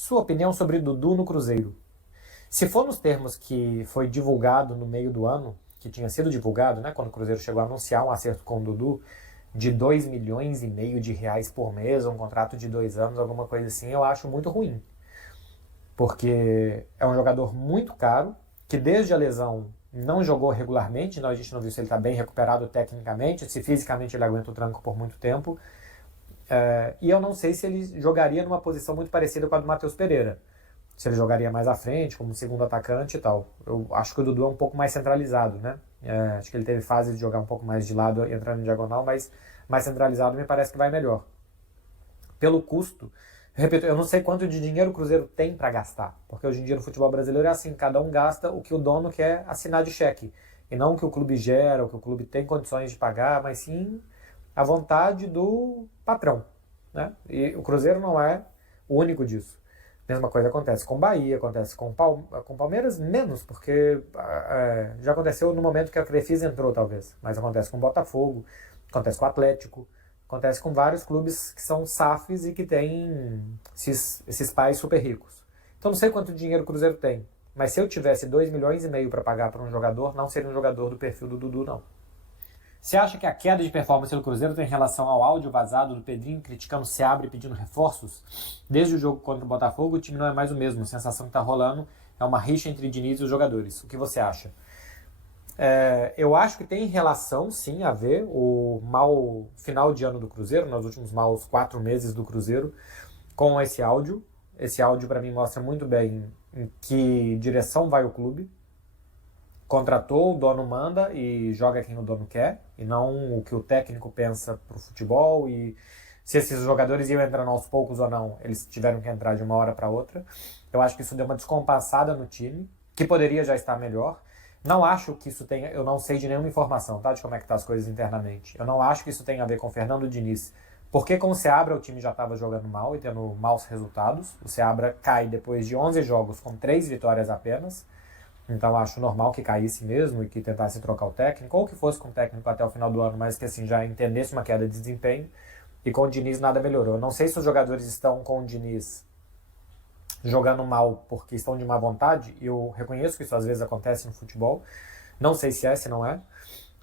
Sua opinião sobre Dudu no Cruzeiro? Se for nos termos que foi divulgado no meio do ano, que tinha sido divulgado, né, quando o Cruzeiro chegou a anunciar um acerto com o Dudu, de 2,5 milhões de reais por mês, um contrato de 2 anos, alguma coisa assim, eu acho muito ruim. Porque é um jogador muito caro, que desde a lesão não jogou regularmente, a gente não viu se ele está bem recuperado tecnicamente, se fisicamente ele aguenta o tranco por muito tempo. E eu não sei se ele jogaria numa posição muito parecida com a do Matheus Pereira. Se ele jogaria mais à frente, como segundo atacante e tal. Eu acho que o Dudu é um pouco mais centralizado, né? Acho que ele teve fase de jogar um pouco mais de lado, entrando em diagonal, mas mais centralizado me parece que vai melhor. Pelo custo, repito, eu não sei quanto de dinheiro o Cruzeiro tem para gastar, porque hoje em dia no futebol brasileiro é assim, cada um gasta o que o dono quer assinar de cheque, e não o que o clube gera, o que o clube tem condições de pagar, mas sim a vontade do patrão, né? E o Cruzeiro não é o único disso. Mesma coisa acontece com o Bahia, acontece com o Palmeiras, menos, porque já aconteceu no momento que a Crefisa entrou, talvez. Mas acontece com o Botafogo, acontece com o Atlético, acontece com vários clubes que são SAFs e que têm esses pais super ricos. Então não sei quanto dinheiro o Cruzeiro tem, mas se eu tivesse 2,5 milhões para pagar para um jogador, não seria um jogador do perfil do Dudu, não. Você acha que a queda de performance do Cruzeiro tem relação ao áudio vazado do Pedrinho criticando o Seabra e pedindo reforços? Desde o jogo contra o Botafogo, o time não é mais o mesmo. A sensação que está rolando é uma rixa entre Diniz e os jogadores. O que você acha? Eu acho que tem relação, sim, a ver o mau final de ano do Cruzeiro, nos últimos maus 4 meses do Cruzeiro, com esse áudio. Esse áudio, para mim, mostra muito bem em que direção vai o clube. Contratou, o dono manda e joga quem o dono quer, e não o que o técnico pensa pro futebol, e se esses jogadores iam entrando aos poucos ou não, eles tiveram que entrar de uma hora para outra. Eu acho que isso deu uma descompassada no time, que poderia já estar melhor. Não acho que isso tenha, eu não sei de nenhuma informação, tá, de como é que tá as coisas internamente. Eu não acho que isso tenha a ver com o Fernando Diniz, porque com o Seabra o time já estava jogando mal e tendo maus resultados. O Seabra cai depois de 11 jogos com 3 vitórias apenas. Então acho normal que caísse mesmo e que tentasse trocar o técnico, ou que fosse com o técnico até o final do ano, mas que assim já entendesse uma queda de desempenho. E com o Diniz nada melhorou. Eu não sei se os jogadores estão com o Diniz jogando mal porque estão de má vontade, e eu reconheço que isso às vezes acontece no futebol. Não sei se é, se não é,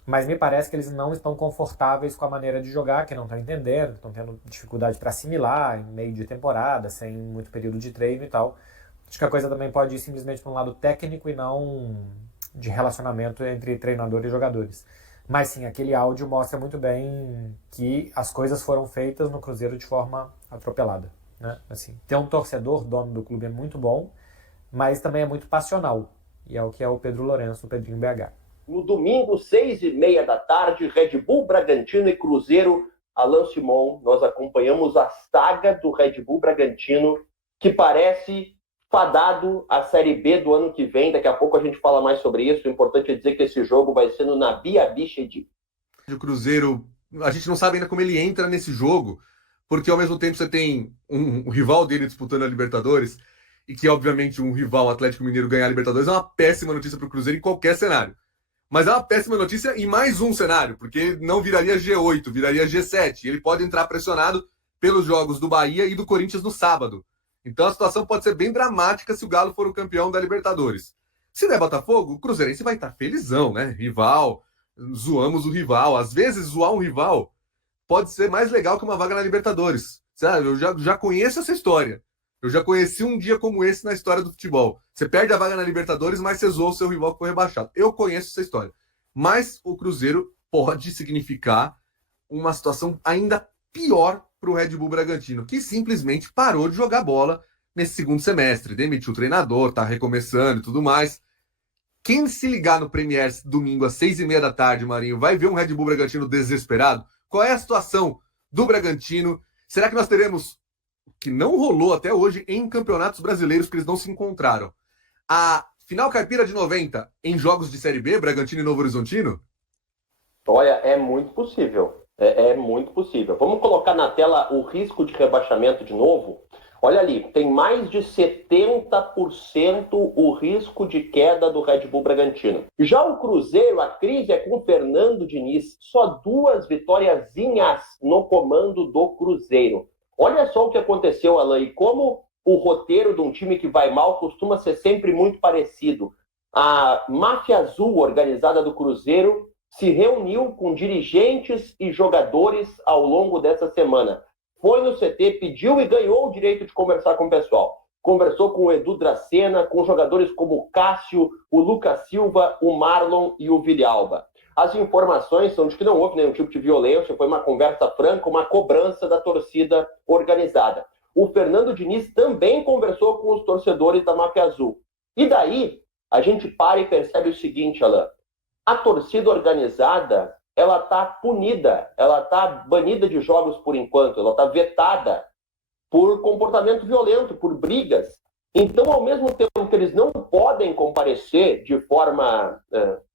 mas me parece que eles não estão confortáveis com a maneira de jogar, que não estão entendendo, estão tendo dificuldade para assimilar em meio de temporada, sem muito período de treino e tal. Acho que a coisa também pode ir simplesmente para um lado técnico e não de relacionamento entre treinador e jogadores. Mas sim, aquele áudio mostra muito bem que as coisas foram feitas no Cruzeiro de forma atropelada, né? Assim, ter um torcedor dono do clube é muito bom, mas também é muito passional. E é o que é o Pedro Lourenço, o Pedrinho BH. No domingo, 6h30 da tarde, Red Bull Bragantino e Cruzeiro. Alain Simon, nós acompanhamos a saga do Red Bull Bragantino, que parece fadado à Série B do ano que vem. Daqui a pouco a gente fala mais sobre isso. O importante é dizer que esse jogo vai ser no Nabi Abichedi. O Cruzeiro, a gente não sabe ainda como ele entra nesse jogo, porque ao mesmo tempo você tem um rival dele disputando a Libertadores, e que obviamente um rival Atlético Mineiro ganhar a Libertadores é uma péssima notícia para o Cruzeiro em qualquer cenário. Mas é uma péssima notícia em mais um cenário, porque não viraria G8, viraria G7. E ele pode entrar pressionado pelos jogos do Bahia e do Corinthians no sábado. Então a situação pode ser bem dramática se o Galo for o campeão da Libertadores. Se der Botafogo, o Cruzeirense vai estar felizão, né? Rival, zoamos o rival. Às vezes, zoar um rival pode ser mais legal que uma vaga na Libertadores. Sabe? Eu já conheço essa história. Eu já conheci um dia como esse na história do futebol. Você perde a vaga na Libertadores, mas você zoa o seu rival que foi rebaixado. Eu conheço essa história. Mas o Cruzeiro pode significar uma situação ainda pior para o Red Bull Bragantino, que simplesmente parou de jogar bola nesse segundo semestre. Demitiu o treinador, tá recomeçando e tudo mais. Quem se ligar no Premier domingo às 6h30 da tarde, Marinho, vai ver um Red Bull Bragantino desesperado? Qual é a situação do Bragantino? Será que nós teremos, que não rolou até hoje, em campeonatos brasileiros, que eles não se encontraram, a final caipira de 90 em jogos de Série B, Bragantino e Novo Horizontino? Olha, é muito possível. É muito possível. Vamos colocar na tela o risco de rebaixamento de novo. Olha ali, tem mais de 70% o risco de queda do Red Bull Bragantino. Já o Cruzeiro, a crise é com o Fernando Diniz. Só 2 vitóriazinhas no comando do Cruzeiro. Olha só o que aconteceu, Alain, e como o roteiro de um time que vai mal costuma ser sempre muito parecido. A máfia azul organizada do Cruzeiro se reuniu com dirigentes e jogadores ao longo dessa semana. Foi no CT, pediu e ganhou o direito de conversar com o pessoal. Conversou com o Edu Dracena, com jogadores como o Cássio, o Lucas Silva, o Marlon e o Villalba. As informações são de que não houve nenhum tipo de violência, foi uma conversa franca, uma cobrança da torcida organizada. O Fernando Diniz também conversou com os torcedores da Máfia Azul. E daí, a gente para e percebe o seguinte, Alan. A torcida organizada, ela está punida, ela está banida de jogos por enquanto, ela está vetada por comportamento violento, por brigas. Então, ao mesmo tempo que eles não podem comparecer de forma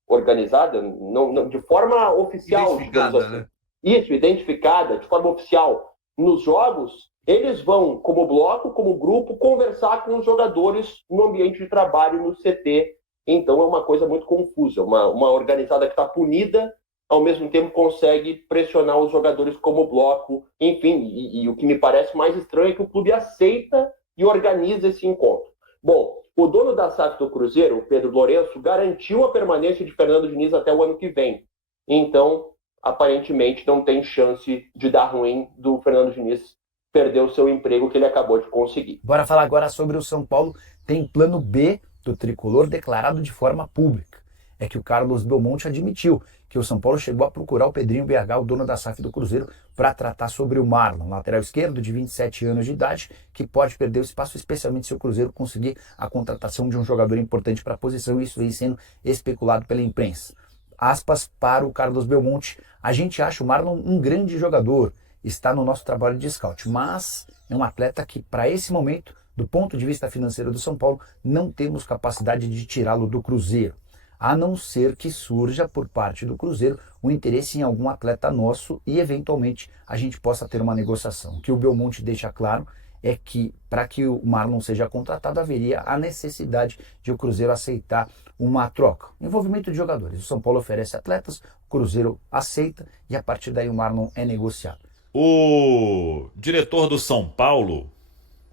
organizada, não, de forma oficial, identificada, assim. né? Isso, identificada, de forma oficial, nos jogos, eles vão, como bloco, como grupo, conversar com os jogadores no ambiente de trabalho, no CT. Então é uma coisa muito confusa. Uma organizada que está punida, ao mesmo tempo consegue pressionar os jogadores como bloco. Enfim, e o que me parece mais estranho é que o clube aceita e organiza esse encontro. Bom, o dono da SAF do Cruzeiro, o Pedro Lourenço, garantiu a permanência de Fernando Diniz até o ano que vem. Então, aparentemente, não tem chance de dar ruim do Fernando Diniz perder o seu emprego que ele acabou de conseguir. Bora falar agora sobre o São Paulo. Tem plano B do tricolor declarado de forma pública. É que o Carlos Belmonte admitiu que o São Paulo chegou a procurar o Pedrinho BH, o dono da SAF do Cruzeiro, para tratar sobre o Marlon, lateral esquerdo de 27 anos de idade, que pode perder o espaço, especialmente se o Cruzeiro conseguir a contratação de um jogador importante para a posição. Isso vem sendo especulado pela imprensa. Aspas para o Carlos Belmonte: a gente acha o Marlon um grande jogador, está no nosso trabalho de scout, mas é um atleta que, para esse momento, do ponto de vista financeiro do São Paulo, não temos capacidade de tirá-lo do Cruzeiro, a não ser que surja por parte do Cruzeiro um interesse em algum atleta nosso e, eventualmente, a gente possa ter uma negociação. O que o Belmonte deixa claro é que, para que o Marlon seja contratado, haveria a necessidade de o Cruzeiro aceitar uma troca. Envolvimento de jogadores. O São Paulo oferece atletas, o Cruzeiro aceita e, a partir daí, o Marlon é negociado. O diretor do São Paulo,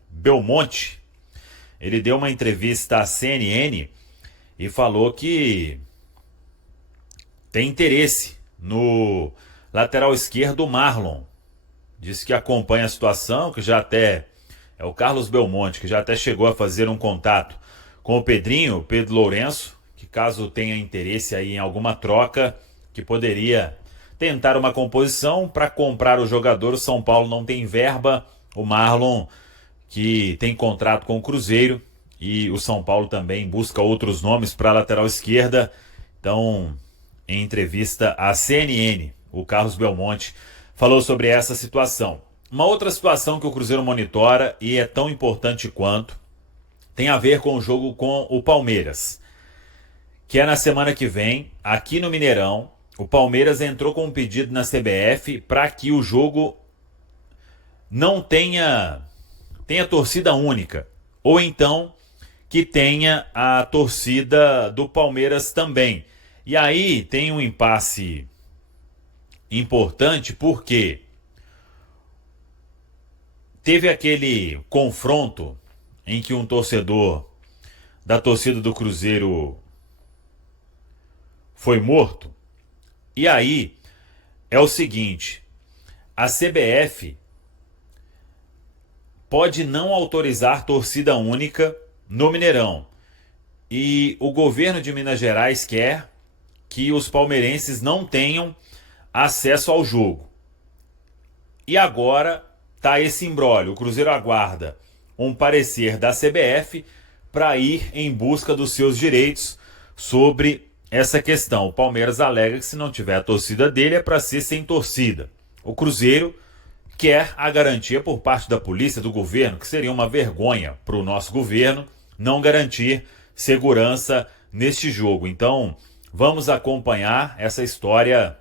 Belmonte, ele deu uma entrevista à CNN e falou que tem interesse no lateral esquerdo Marlon. Disse que acompanha a situação, que já até é o Carlos Belmonte, que já até chegou a fazer um contato com o Pedrinho, Pedro Lourenço, que caso tenha interesse aí em alguma troca, que poderia tentar uma composição para comprar o jogador. O São Paulo não tem verba, o Marlon, que tem contrato com o Cruzeiro, e o São Paulo também busca outros nomes para a lateral esquerda. Então, em entrevista à CNN, o Carlos Belmonte falou sobre essa situação. Uma outra situação que o Cruzeiro monitora, e é tão importante quanto, tem a ver com o jogo com o Palmeiras, que é na semana que vem, aqui no Mineirão. O Palmeiras entrou com um pedido na CBF para que o jogo não tenha torcida única, ou então que tenha a torcida do Palmeiras também. E aí tem um impasse importante, porque teve aquele confronto em que um torcedor da torcida do Cruzeiro foi morto. E aí é o seguinte: a CBF pode não autorizar torcida única no Mineirão. E o governo de Minas Gerais quer que os palmeirenses não tenham acesso ao jogo. E agora tá esse imbróglio. O Cruzeiro aguarda um parecer da CBF para ir em busca dos seus direitos sobre essa questão. O Palmeiras alega que se não tiver a torcida dele é para ser sem torcida. O Cruzeiro quer a garantia por parte da polícia, do governo, que seria uma vergonha para o nosso governo não garantir segurança neste jogo. Então, vamos acompanhar. Essa história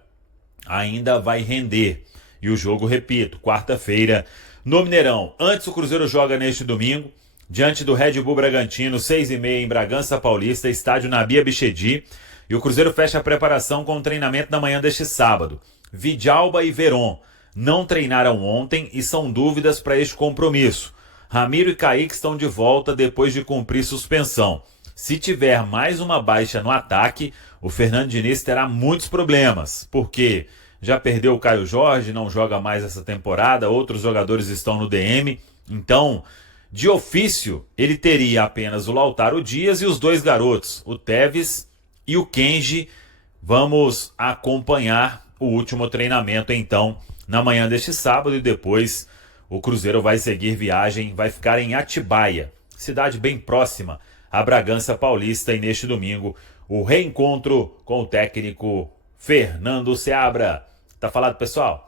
ainda vai render. E o jogo, repito, quarta-feira no Mineirão. Antes, o Cruzeiro joga neste domingo diante do Red Bull Bragantino, 6h30 em Bragança Paulista, estádio Nabi Abichedi. E o Cruzeiro fecha a preparação com o treinamento da manhã deste sábado. Villalba e Veron não treinaram ontem e são dúvidas para este compromisso. Ramiro e Kaique estão de volta depois de cumprir suspensão. Se tiver mais uma baixa no ataque, o Fernando Diniz terá muitos problemas, porque já perdeu o Caio Jorge, não joga mais essa temporada, outros jogadores estão no DM, então, de ofício, ele teria apenas o Lautaro Dias e os dois garotos, o Tevez e o Kenji. Vamos acompanhar o último treinamento, então, na manhã deste sábado, e depois o Cruzeiro vai seguir viagem, vai ficar em Atibaia, cidade bem próxima a Bragança Paulista, e neste domingo o reencontro com o técnico Fernando Seabra. Tá falado, pessoal?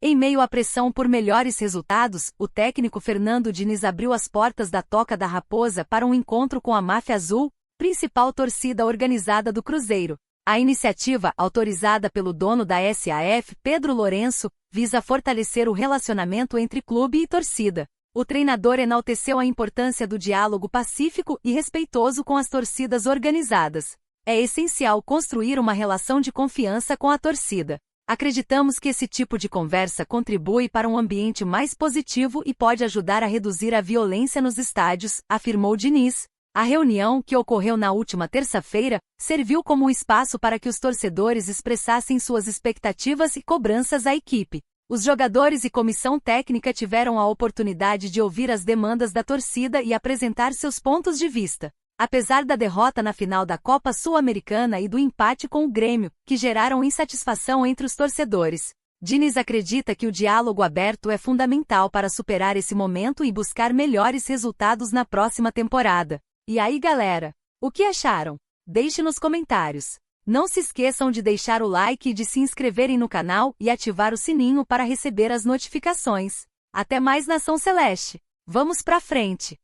Em meio à pressão por melhores resultados, o técnico Fernando Diniz abriu as portas da Toca da Raposa para um encontro com a Máfia Azul, principal torcida organizada do Cruzeiro. A iniciativa, autorizada pelo dono da SAF, Pedro Lourenço, visa fortalecer o relacionamento entre clube e torcida. O treinador enalteceu a importância do diálogo pacífico e respeitoso com as torcidas organizadas. É essencial construir uma relação de confiança com a torcida. Acreditamos que esse tipo de conversa contribui para um ambiente mais positivo e pode ajudar a reduzir a violência nos estádios, afirmou Diniz. A reunião, que ocorreu na última terça-feira, serviu como espaço para que os torcedores expressassem suas expectativas e cobranças à equipe. Os jogadores e comissão técnica tiveram a oportunidade de ouvir as demandas da torcida e apresentar seus pontos de vista. Apesar da derrota na final da Copa Sul-Americana e do empate com o Grêmio, que geraram insatisfação entre os torcedores, Diniz acredita que o diálogo aberto é fundamental para superar esse momento e buscar melhores resultados na próxima temporada. E aí, galera? O que acharam? Deixe nos comentários. Não se esqueçam de deixar o like e de se inscreverem no canal e ativar o sininho para receber as notificações. Até mais, Nação Celeste! Vamos pra frente!